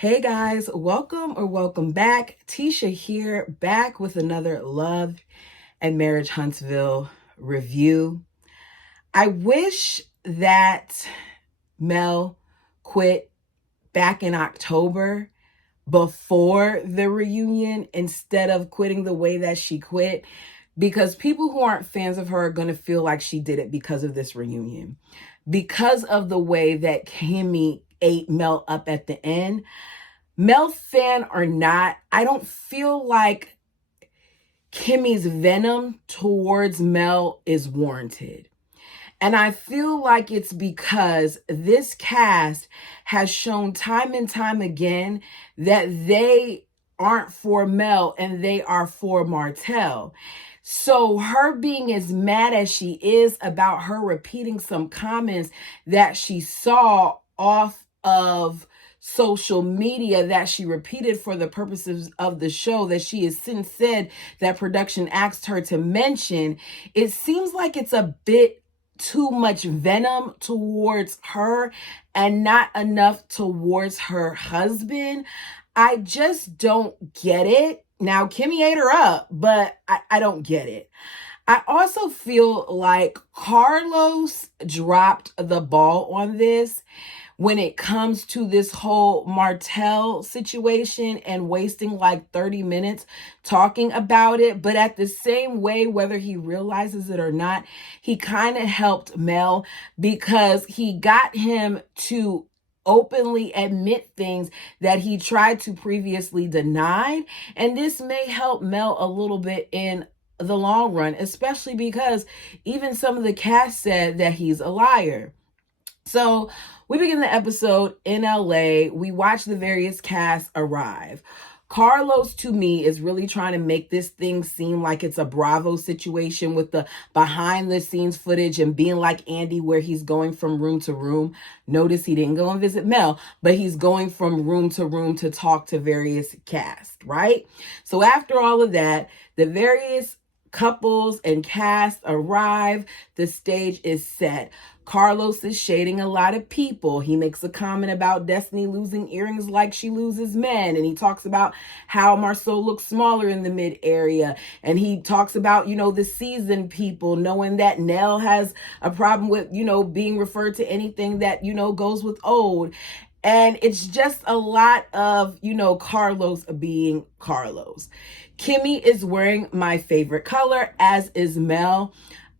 Hey guys, welcome back. Tisha here, back with another Love and Marriage Huntsville review. I wish that Mel quit back in October before the reunion instead of quitting the way that she quit, because people who aren't fans of her are going to feel like she did it because of this reunion. Because of the way that Kimmy ate Mel up at the end. Mel fan or not, I don't feel like Kimmy's venom towards Mel is warranted. And I feel like it's because this cast has shown time and time again that they aren't for Mel and they are for Martell. So her being as mad as she is about her repeating some comments that she saw off of social media that she repeated for the purposes of the show that she has since said that production asked her to mention, it seems like it's a bit too much venom towards her and not enough towards her husband. I just don't get it. Now, Kimmy ate her up, but I don't get it. I also feel like Carlos dropped the ball on this when it comes to this whole Martell situation and wasting like 30 minutes talking about it. But at the same way, whether he realizes it or not, he kind of helped Mel because he got him to openly admit things that he tried to previously deny. And this may help Mel a little bit in the long run, especially because even some of the cast said that he's a liar. So we begin the episode in LA. We watch the various casts arrive. Carlos, to me, is really trying to make this thing seem like it's a Bravo situation with the behind the scenes footage and being like Andy, where he's going from room to room. Notice he didn't go and visit Mel, but he's going from room to talk to various cast, right? So after all of that, the various couples and cast arrive. The stage is set. Carlos is shading a lot of people. He makes a comment about Destiny losing earrings like she loses men. And he talks about how Marceau looks smaller in the mid area. And he talks about, the seasoned people, knowing that Nell has a problem with, being referred to anything that, goes with old. And it's just a lot of, Carlos being Carlos. Kimmy is wearing my favorite color, as is Mel.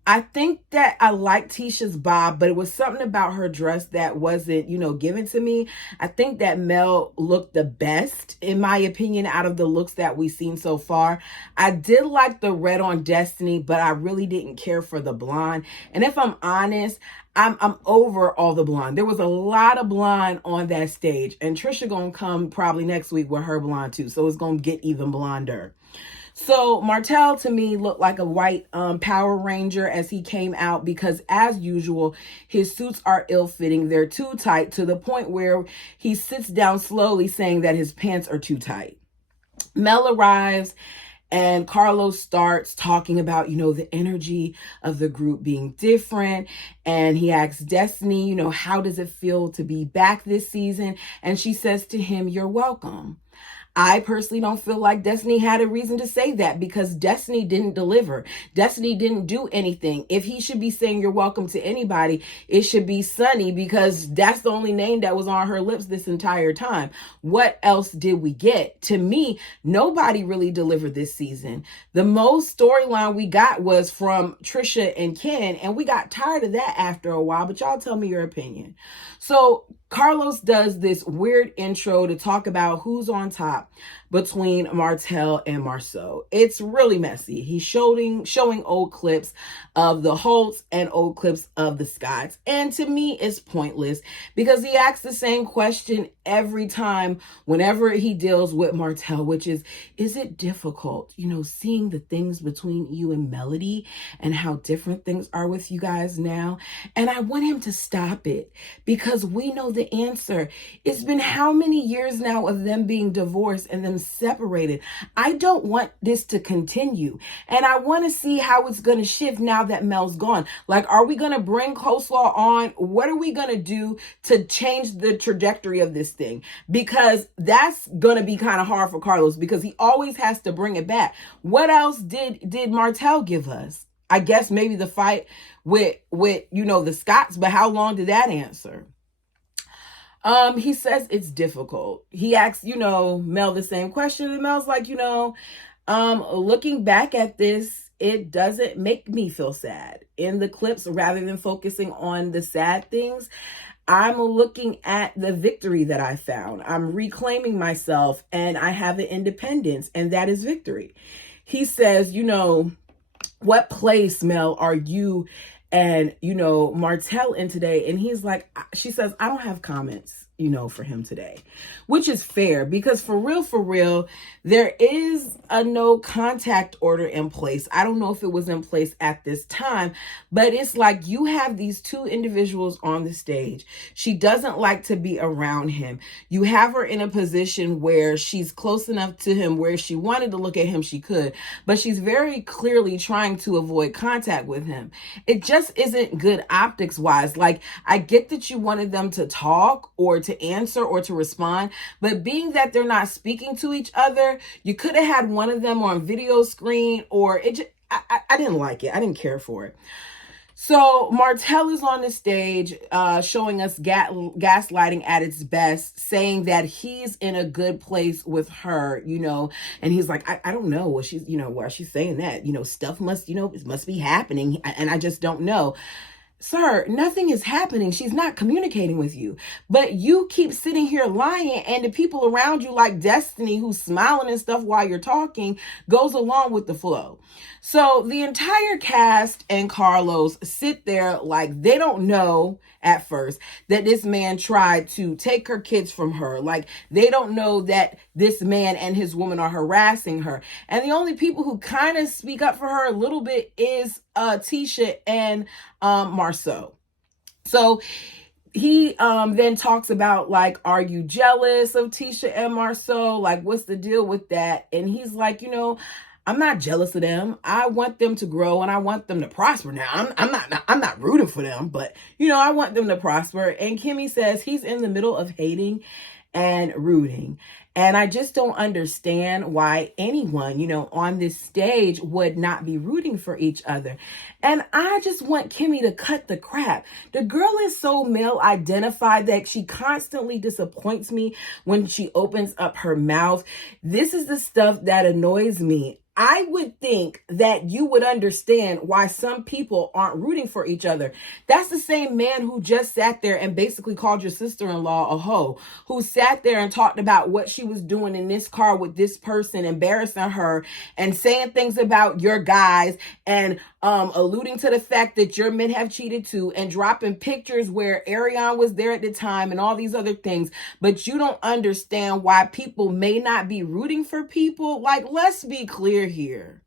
I think that I like Tisha's bob, but it was something about her dress that wasn't, given to me. I think that Mel looked the best, in my opinion, out of the looks that we've seen so far. I did like the red on Destiny, but I really didn't care for the blonde. And if I'm honest, I'm over all the blonde. There was a lot of blonde on that stage, and Trisha gonna come probably next week with her blonde too, so it's gonna get even blonder. So Martell to me looked like a white Power Ranger as he came out because, as usual, his suits are ill-fitting. They're too tight to the point where he sits down slowly saying that his pants are too tight. Mel arrives and Carlos starts talking about, the energy of the group being different. And he asks Destiny, how does it feel to be back this season? And she says to him, "You're welcome." I personally don't feel like Destiny had a reason to say that because Destiny didn't deliver. Destiny didn't do anything. If he should be saying you're welcome to anybody, it should be Sunny because that's the only name that was on her lips this entire time. What else did we get? To me, nobody really delivered this season. The most storyline we got was from Trisha and Ken, and we got tired of that after a while, but y'all tell me your opinion. So Carlos does this weird intro to talk about who's on top between Martell and Marceau. It's really messy. He's showing old clips of the Holtz and old clips of the Scotts. And to me, it's pointless because he asks the same question every time whenever he deals with Martell, which is it difficult, seeing the things between you and Melody and how different things are with you guys now? And I want him to stop it because we know the answer. It's been how many years now of them being divorced and them them separated. I don't want this to continue. And I want to see how it's going to shift now that Mel's gone. Like, are we going to bring coleslaw on? What are we going to do to change the trajectory of this thing? Because that's going to be kind of hard for Carlos, because he always has to bring it back. What else did Martell give us? I guess maybe the fight with the Scots, but how long did that answer? He says it's difficult. He asks, Mel the same question, and Mel's like, looking back at this, it doesn't make me feel sad. In the clips, rather than focusing on the sad things, I'm looking at the victory that I found. I'm reclaiming myself, and I have an independence, and that is victory. He says, what place, Mel, are you and, Martell in today? And he's like, she says, I don't have comments, for him today, which is fair, because for real, there is a no contact order in place. I don't know if it was in place at this time, but it's like you have these two individuals on the stage. She doesn't like to be around him. You have her in a position where she's close enough to him where if she wanted to look at him, she could, but she's very clearly trying to avoid contact with him. It just isn't good optics wise. Like, I get that you wanted them to talk or to answer or to respond, but being that they're not speaking to each other, you could have had one of them on video screen, or it just, I didn't like it. I didn't care for it. So Martell is on the stage showing us gaslighting at its best, saying that he's in a good place with her, and he's like, I don't know what she's, why she's saying that, stuff must, it must be happening, and I just don't know. Sir, nothing is happening. She's not communicating with you. But you keep sitting here lying, and the people around you, like Destiny, who's smiling and stuff while you're talking, goes along with the flow. So the entire cast and Carlos sit there like they don't know at first that this man tried to take her kids from her. Like, they don't know that this man and his woman are harassing her. And the only people who kind of speak up for her a little bit is Tisha and Marceau. So he then talks about, like, are you jealous of Tisha and Marceau? Like, what's the deal with that? And he's like, I'm not jealous of them. I want them to grow and I want them to prosper. Now, I'm not rooting for them, but I want them to prosper. And Kimmy says he's in the middle of hating and rooting. And I just don't understand why anyone, on this stage would not be rooting for each other. And I just want Kimmy to cut the crap. The girl is so male identified that she constantly disappoints me when she opens up her mouth. This is the stuff that annoys me. I would think that you would understand why some people aren't rooting for each other. That's the same man who just sat there and basically called your sister-in-law a hoe, who sat there and talked about what she was doing in this car with this person, embarrassing her and saying things about your guys and alluding to the fact that your men have cheated too, and dropping pictures where Ariane was there at the time and all these other things. But you don't understand why people may not be rooting for people. Like, let's be clear here.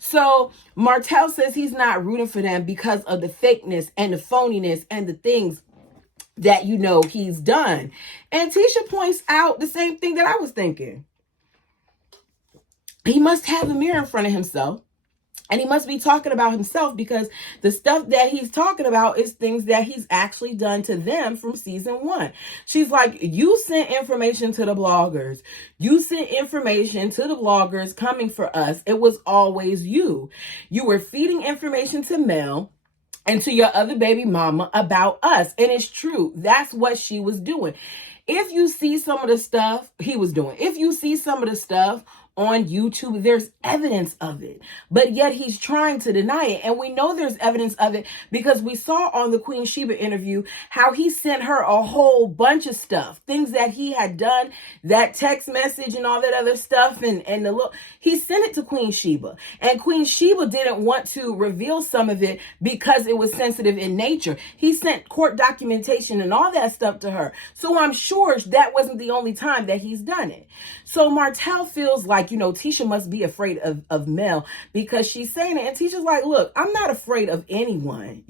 So Martell says he's not rooting for them because of the fakeness and the phoniness and the things that he's done. And Tisha points out the same thing that I was thinking. He must have a mirror in front of himself. And he must be talking about himself, because the stuff that he's talking about is things that he's actually done to them from season 1. She's like, you sent information to the bloggers. You sent information to the bloggers coming for us. It was always you. You were feeding information to Mel and to your other baby mama about us. And it's true. That's what she was doing. If you see some of the stuff he was doing, if you see some of the stuff on YouTube, there's evidence of it, but yet he's trying to deny it. And we know there's evidence of it because we saw on the Queen Sheba interview how he sent her a whole bunch of stuff, things that he had done, that text message and all that other stuff. And the look, he sent it to Queen Sheba, and Queen Sheba didn't want to reveal some of it because it was sensitive in nature. He sent court documentation and all that stuff to her. So I'm sure that wasn't the only time that he's done it. So Martell feels like, Tisha must be afraid of Mel because she's saying it. And Tisha's like, look, I'm not afraid of anyone.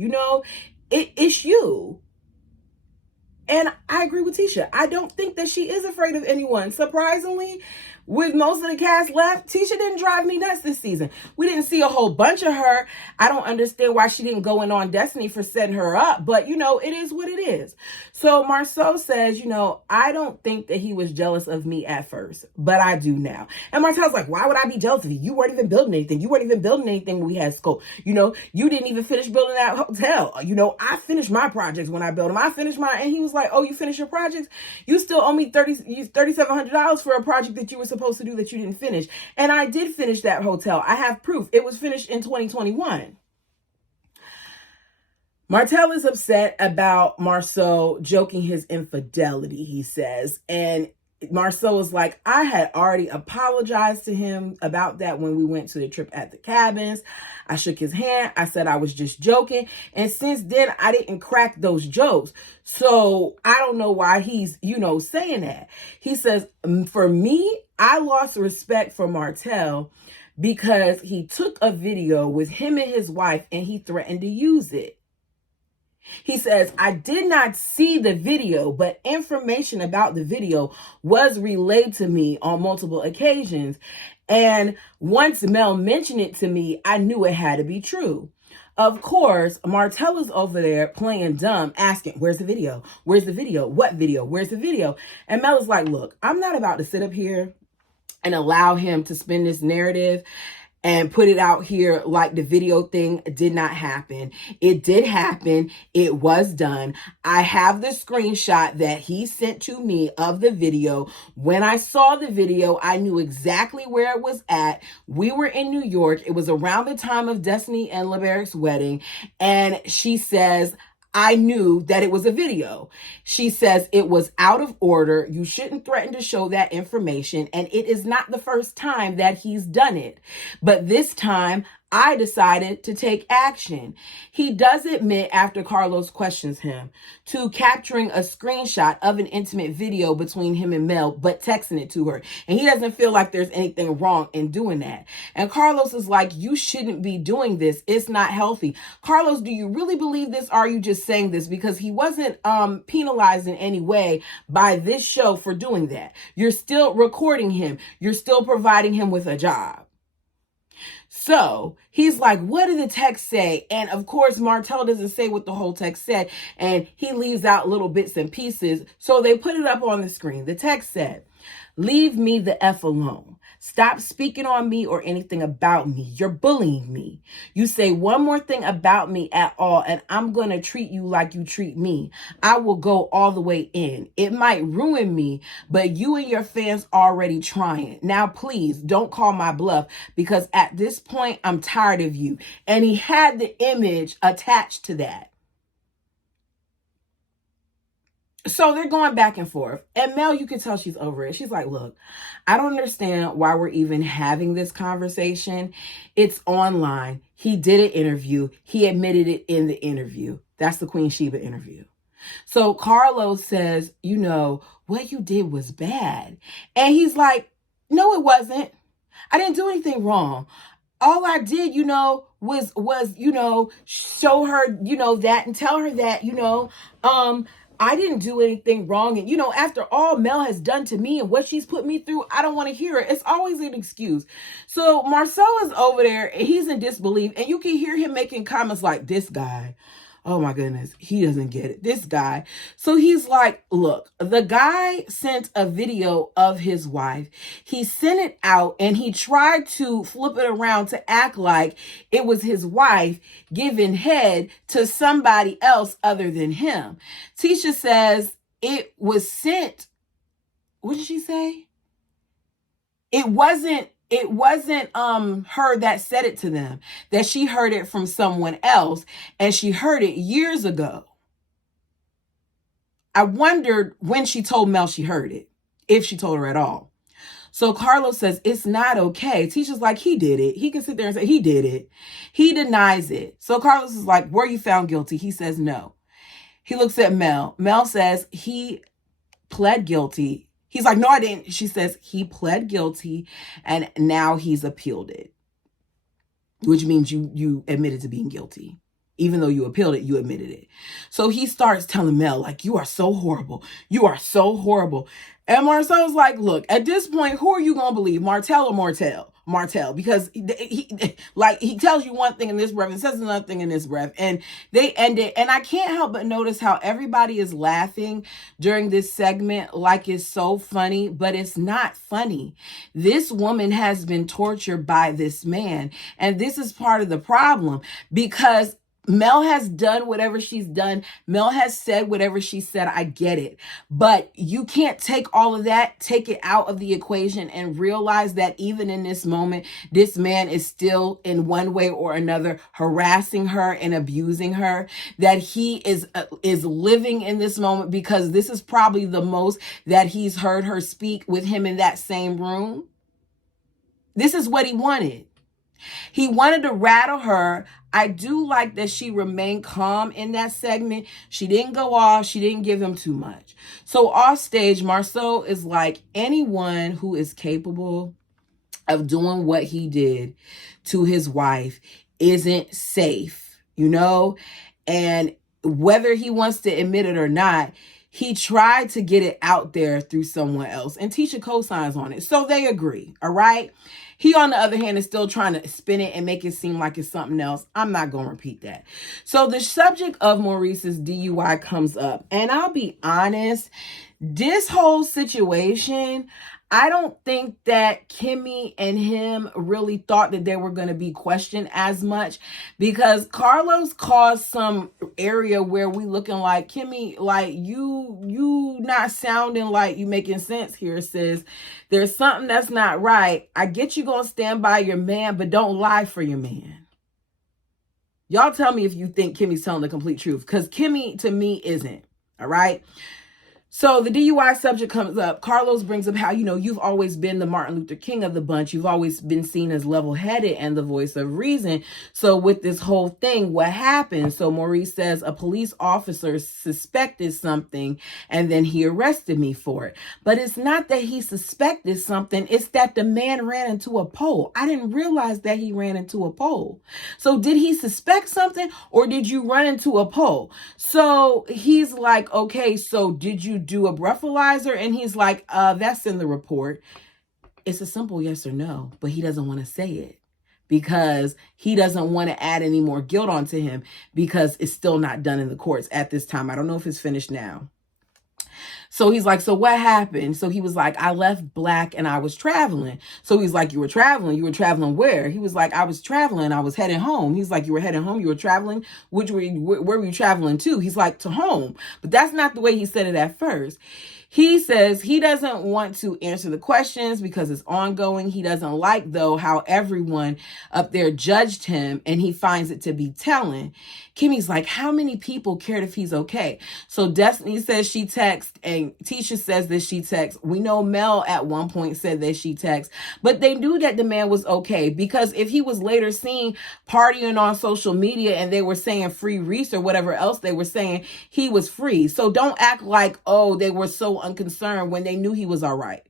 It's you. And I agree with Tisha. I don't think that she is afraid of anyone. Surprisingly, with most of the cast left, Tisha didn't drive me nuts this season. We didn't see a whole bunch of her. I don't understand why she didn't go in on Destiny for setting her up, but you know, it is what it is. So Marceau says, you know, I don't think that he was jealous of me at first, but I do now. And Marcel's like, why would I be jealous of you? You weren't even building anything. You weren't even building anything when we had scope. You know, you didn't even finish building that hotel. You know, I finished my projects when I built them. I finished mine. And he was like, oh, you finished your projects? You still owe me $3,700 for a project that you were supposed to do that you didn't finish. And I did finish that hotel. I have proof. It was finished in 2021. Martell is upset about Marceau joking his infidelity, he says. And Marceau is like, I had already apologized to him about that when we went to the trip at the cabins. I shook his hand. I said I was just joking. And since then, I didn't crack those jokes. So I don't know why he's, you know, saying that. He says, for me, I lost respect for Martell because he took a video with him and his wife and he threatened to use it. He says, I did not see the video, but information about the video was relayed to me on multiple occasions. And once Mel mentioned it to me, I knew it had to be true. Of course, Martell is over there playing dumb, asking, where's the video? Where's the video? What video? Where's the video? And Mel is like, look, I'm not about to sit up here and allow him to spin this narrative and put it out here like the video thing did not happen. It did happen. It was done. I have the screenshot that he sent to me of the video. When I saw the video, I knew exactly where it was at. We were in New York. It was around the time of Destiny and LeBeric's wedding. And she says, I knew that it was a video. She says it was out of order. You shouldn't threaten to show that information. And it is not the first time that he's done it. But this time, I decided to take action. He does admit, after Carlos questions him, to capturing a screenshot of an intimate video between him and Mel, but texting it to her. And he doesn't feel like there's anything wrong in doing that. And Carlos is like, you shouldn't be doing this. It's not healthy. Carlos, do you really believe this? Or are you just saying this? Because he wasn't penalized in any way by this show for doing that. You're still recording him. You're still providing him with a job. So he's like, what did the text say? And of course, Martell doesn't say what the whole text said. And he leaves out little bits and pieces. So they put it up on the screen. The text said, leave me the F alone. Stop speaking on me or anything about me. You're bullying me. You say one more thing about me at all, and I'm going to treat you like you treat me. I will go all the way in. It might ruin me, but you and your fans already trying. Now, please don't call my bluff because at this point, I'm tired of you. And he had the image attached to that. So they're going back and forth. And Mel, you can tell she's over it. She's like, look, I don't understand why we're even having this conversation. It's online. He did an interview. He admitted it in the interview. That's the Queen Sheba interview. So Carlos says, you know, what you did was bad. And he's like, no, it wasn't. I didn't do anything wrong. All I did, you know, was, you know, show her, you know, that and tell her that, you know, I didn't do anything wrong. And, you know, after all Mel has done to me and what she's put me through, I don't want to hear it. It's always an excuse. So Marceau is over there and he's in disbelief. And you can hear him making comments like, this guy, oh my goodness, he doesn't get it. This guy. So he's like, look, the guy sent a video of his wife. He sent it out and he tried to flip it around to act like it was his wife giving head to somebody else other than him. Tisha says it was sent. What did she say? It wasn't her that said it to them, that she heard it from someone else and she heard it years ago. I wondered when she told Mel she heard it, if she told her at all. So Carlos says, it's not okay. Tisha's like, he did it. He can sit there and say he did it. He denies it. So Carlos is like, were you found guilty? He says no. He looks at Mel. Mel says he pled guilty. He's like, no, I didn't. She says he pled guilty and now he's appealed it, which means you admitted to being guilty, Even though you appealed it, you admitted it. So he starts telling Mel, like, you are so horrible. You are so horrible. And Marcel's like, look, at this point, who are you going to believe, Martel or Martel? Because he tells you one thing in this breath and says another thing in this breath. And they end it. And I can't help but notice how everybody is laughing during this segment like it's so funny, but it's not funny. This woman has been tortured by this man. And this is part of the problem, because Mel has done whatever she's done. Mel has said whatever she said. I get it. But you can't take all of that, take it out of the equation, and realize that even in this moment, this man is still in one way or another harassing her and abusing her, that he is living in this moment, because this is probably the most that he's heard her speak with him in that same room. This is what he wanted. He wanted to rattle her. I do like that she remained calm in that segment. She didn't go off. She didn't give him too much. So off stage, Marceau is like, anyone who is capable of doing what he did to his wife isn't safe, you know? And whether he wants to admit it or not, he tried to get it out there through someone else. And Tisha co-signs on it. So they agree, all right? He, on the other hand, is still trying to spin it and make it seem like it's something else. I'm not going to repeat that. So the subject of Maurice's DUI comes up. And I'll be honest, this whole situation, I don't think that Kimmy and him really thought that they were going to be questioned as much, because caused some area where we looking like, Kimmy, like you not sounding like you making sense here, sis. There's something that's not right. I get you going to stand by your man, but don't lie for your man. Y'all tell me if you think Kimmy's telling the complete truth, because Kimmy, to me, isn't. All right. So the DUI subject comes up. Carlos brings up how, you've always been the Martin Luther King of the bunch. You've always been seen as level-headed and the voice of reason. So with this whole thing, what happened? So Maurice says a police officer suspected something and then he arrested me for it. But it's not that he suspected something. It's that the man ran into a pole. I didn't realize that he ran into a pole. So did he suspect something, or did you run into a pole? So he's like, okay, so did you do a breathalyzer? And he's like, that's in the report. It's a simple yes or no, but he doesn't want to say it because he doesn't want to add any more guilt onto him, because it's still not done in the courts at this time. I don't know if it's finished now. So he's like, so what happened? So he was like, I left Black and I was traveling. So he's like, you were traveling? You were traveling where? He was like, I was traveling. I was heading home. He's like, you were heading home? You were traveling? Where were you traveling to? He's like, to home. But that's not the way he said it at first. He says he doesn't want to answer the questions because it's ongoing. He doesn't like, though, how everyone up there judged him, and he finds it to be telling. Kimmy's like, how many people cared if he's okay? So Destiny says she texts, and Tisha says that she texts. We know Mel at one point said that she texts, but they knew that the man was okay, because if he was later seen partying on social media and they were saying free Reese or whatever else they were saying, he was free. So don't act like, oh, they were so unconcerned when they knew he was all right.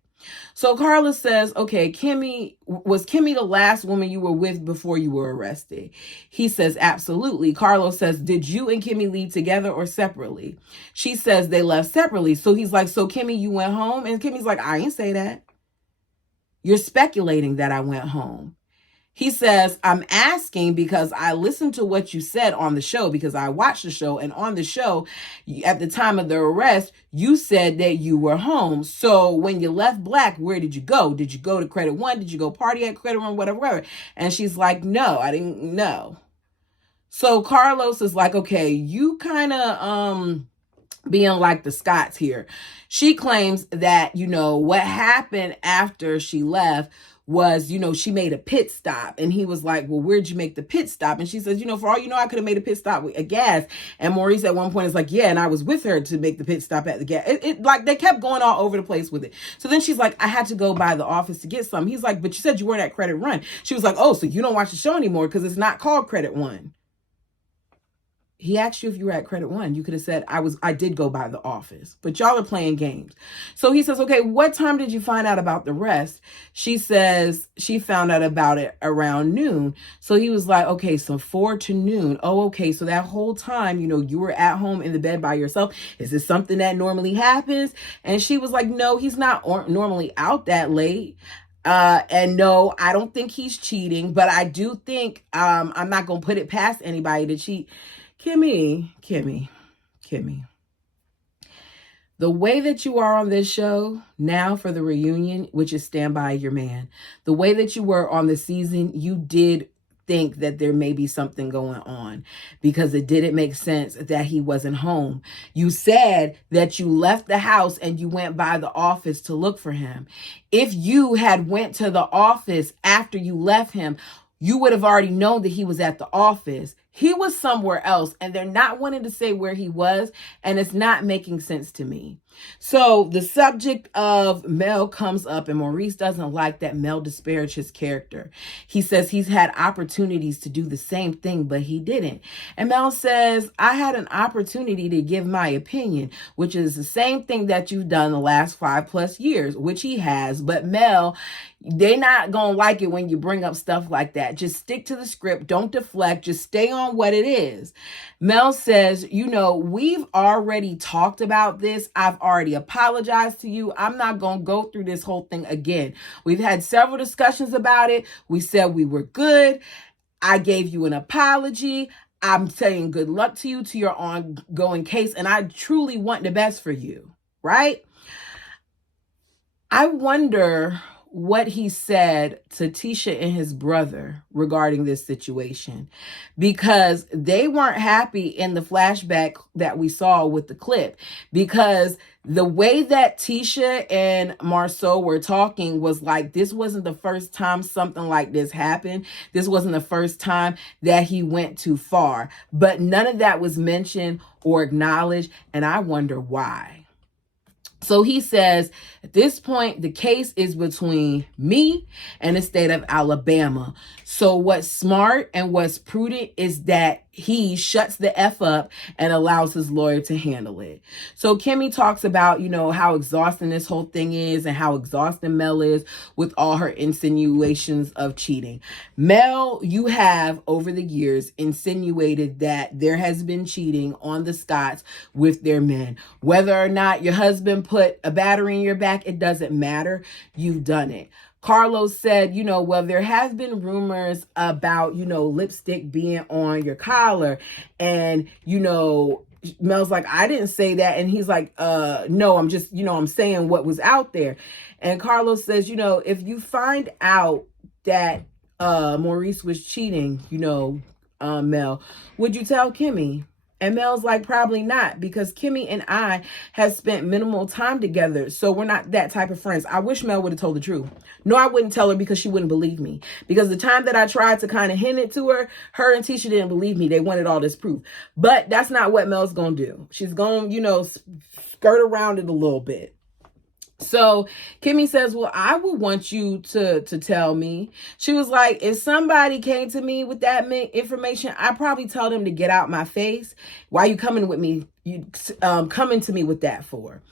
So Carla says, okay, was Kimmy the last woman you were with before you were arrested? He says, absolutely. Carlos says, did you and Kimmy leave together or separately? She says they left separately. So he's like, so Kimmy, you went home? And Kimmy's like, I ain't say that. You're speculating that I went home. He says, I'm asking because I listened to what you said on the show, because I watched the show, and on the show, at the time of the arrest, you said that you were home. So when you left Black, where did you go? Did you go to Credit One? Did you go party at Credit One? Whatever. And she's like, no, I didn't know. So Carlos is like, okay, you kind of being like the Scots here. She claims that, what happened after she left was, she made a pit stop. And he was like, well, where'd you make the pit stop? And she says, for all you know, I could have made a pit stop with a gas. And Maurice at one point is like, yeah, and I was with her to make the pit stop at the gas. Like they kept going all over the place with it. So then she's like, I had to go by the office to get some. He's like, but you said you weren't at Credit Run. She was like, oh, so you don't watch the show anymore because it's not called Credit One. He asked you if you were at Credit One. You could have said, I did go by the office, but y'all are playing games. So he says, okay, what time did you find out about the rest? She says she found out about it around noon. So he was like, okay, so 4 to noon. Oh, okay. So that whole time, you were at home in the bed by yourself. Is this something that normally happens? And she was like, no, he's not normally out that late. And no, I don't think he's cheating, but I do think, I'm not going to put it past anybody to cheat. Kimmy, the way that you are on this show now for the reunion, which is Stand By Your Man, the way that you were on the season, you did think that there may be something going on because it didn't make sense that he wasn't home. You said that you left the house and you went by the office to look for him. If you had went to the office after you left him, you would have already known that he was at the office. He was somewhere else, and they're not wanting to say where he was, and it's not making sense to me. So the subject of Mel comes up, and Maurice doesn't like that Mel disparaged his character. He says he's had opportunities to do the same thing, but he didn't. And Mel says, I had an opportunity to give my opinion, which is the same thing that you've done the last 5+ years, which he has. But Mel, they're not going to like it when you bring up stuff like that. Just stick to the script. Don't deflect. Just stay on what it is. Mel says, we've already talked about this. I've already apologized to you. I'm not going to go through this whole thing again. We've had several discussions about it. We said we were good. I gave you an apology. I'm saying good luck to you, to your ongoing case. And I truly want the best for you, right? I wonder what he said to Tisha and his brother regarding this situation, because they weren't happy in the flashback that we saw with the clip, because the way that Tisha and Marceau were talking was like, this wasn't the first time something like this happened. This wasn't the first time that he went too far, but none of that was mentioned or acknowledged. And I wonder why. So he says, at this point, the case is between me and the state of Alabama. So what's smart and what's prudent is that he shuts the F up and allows his lawyer to handle it. So Kimmy talks about, how exhausting this whole thing is and how exhausting Mel is with all her insinuations of cheating. Mel, you have over the years insinuated that there has been cheating on the Scotts with their men. Whether or not your husband put a battery in your back, it doesn't matter. You've done it. Carlos said, well, there has been rumors about, lipstick being on your collar. And, Mel's like, I didn't say that. And he's like, no, I'm just, I'm saying what was out there. And Carlos says, if you find out that Maurice was cheating, Mel, would you tell Kimmy? And Mel's like, probably not, because Kimmy and I have spent minimal time together. So we're not that type of friends. I wish Mel would have told the truth. No, I wouldn't tell her because she wouldn't believe me. Because the time that I tried to kind of hint it to her, her and Tisha didn't believe me. They wanted all this proof. But that's not what Mel's going to do. She's going to, skirt around it a little bit. So Kimmy says, well, I would want you to tell me. She was like, if somebody came to me with that information, I'd probably tell them to get out my face. Why you coming with me? You coming to me with that for?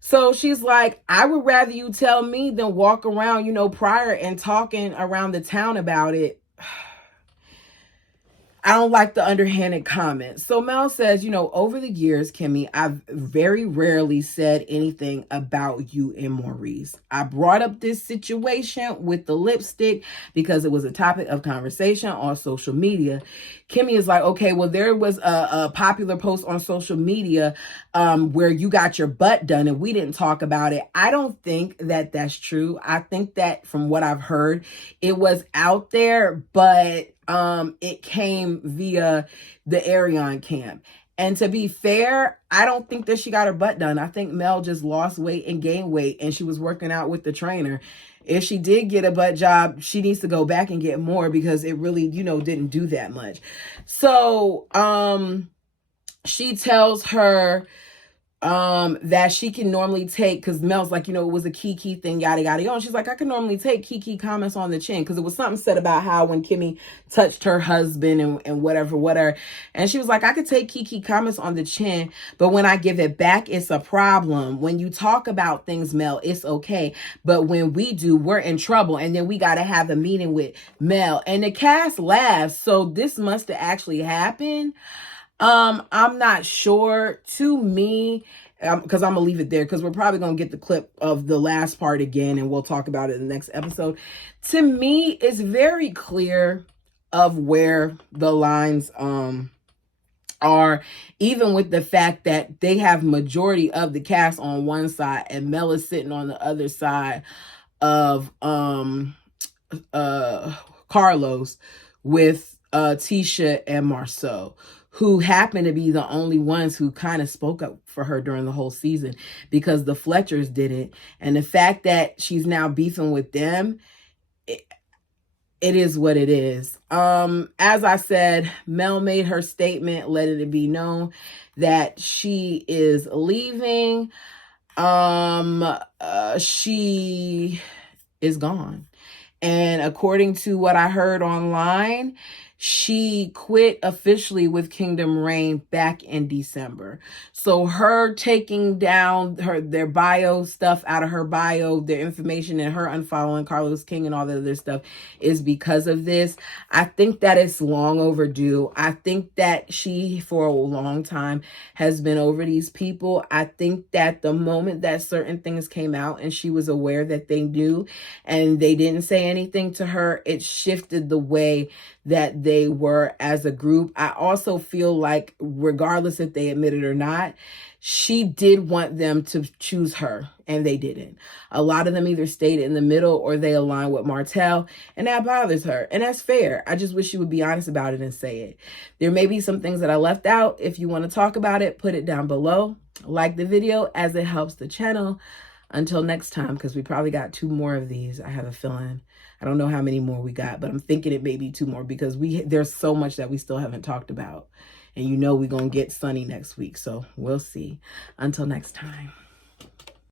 So she's like, I would rather you tell me than walk around, prior and talking around the town about it. I don't like the underhanded comments. So Mel says, over the years, Kimmy, I've very rarely said anything about you and Maurice. I brought up this situation with the lipstick because it was a topic of conversation on social media. Kimmy is like, okay, well, there was a popular post on social media where you got your butt done and we didn't talk about it. I don't think that that's true. I think that from what I've heard, it was out there, but it came via the Arion camp. And to be fair, I don't think that she got her butt done. I think Mel just lost weight and gained weight and she was working out with the trainer. If she did get a butt job, she needs to go back and get more because it really, didn't do that much. So, she tells her, that she can normally take, because Mel's like, it was a Kiki thing, yada yada yada. And she's like, I can normally take Kiki comments on the chin, because it was something said about how when Kimmy touched her husband and whatever. And she was like, I could take Kiki comments on the chin, but when I give it back, it's a problem. When you talk about things, Mel, it's okay. But when we do, we're in trouble. And then we got to have a meeting with Mel. And the cast laughs. So this must have actually happened. I'm not sure. To me, because I'm gonna leave it there, because we're probably gonna get the clip of the last part again, and we'll talk about it in the next episode. To me, it's very clear of where the lines are, even with the fact that they have majority of the cast on one side and Mel is sitting on the other side of Carlos with Tisha and Marceau, who happen to be the only ones who kind of spoke up for her during the whole season, because the Fletchers didn't. And the fact that she's now beefing with them, it is what it is. As I said, Mel made her statement, letting it be known that she is leaving. She is gone. And according to what I heard online, she quit officially with Kingdom Reign back in December. So her taking down their bio stuff out of her bio, their information, and her unfollowing Carlos King and all the other stuff is because of this. I think that it's long overdue. I think that she, for a long time, has been over these people. I think that the moment that certain things came out and she was aware that they knew and they didn't say anything to her, it shifted the way that they were as a group. I also feel like, regardless if they admit it or not, she did want them to choose her, and they didn't. A lot of them either stayed in the middle or they aligned with Martell, and that bothers her, and that's fair. I just wish she would be honest about it and say it. There may be some things that I left out. If you want to talk about it, put it down below. Like the video, as it helps the channel. Until next time, because we probably got 2 more of these. I have a feeling. I don't know how many more we got, but I'm thinking it may be 2 more, because there's so much that we still haven't talked about. And we're going to get Sunny next week. So we'll see. Until next time.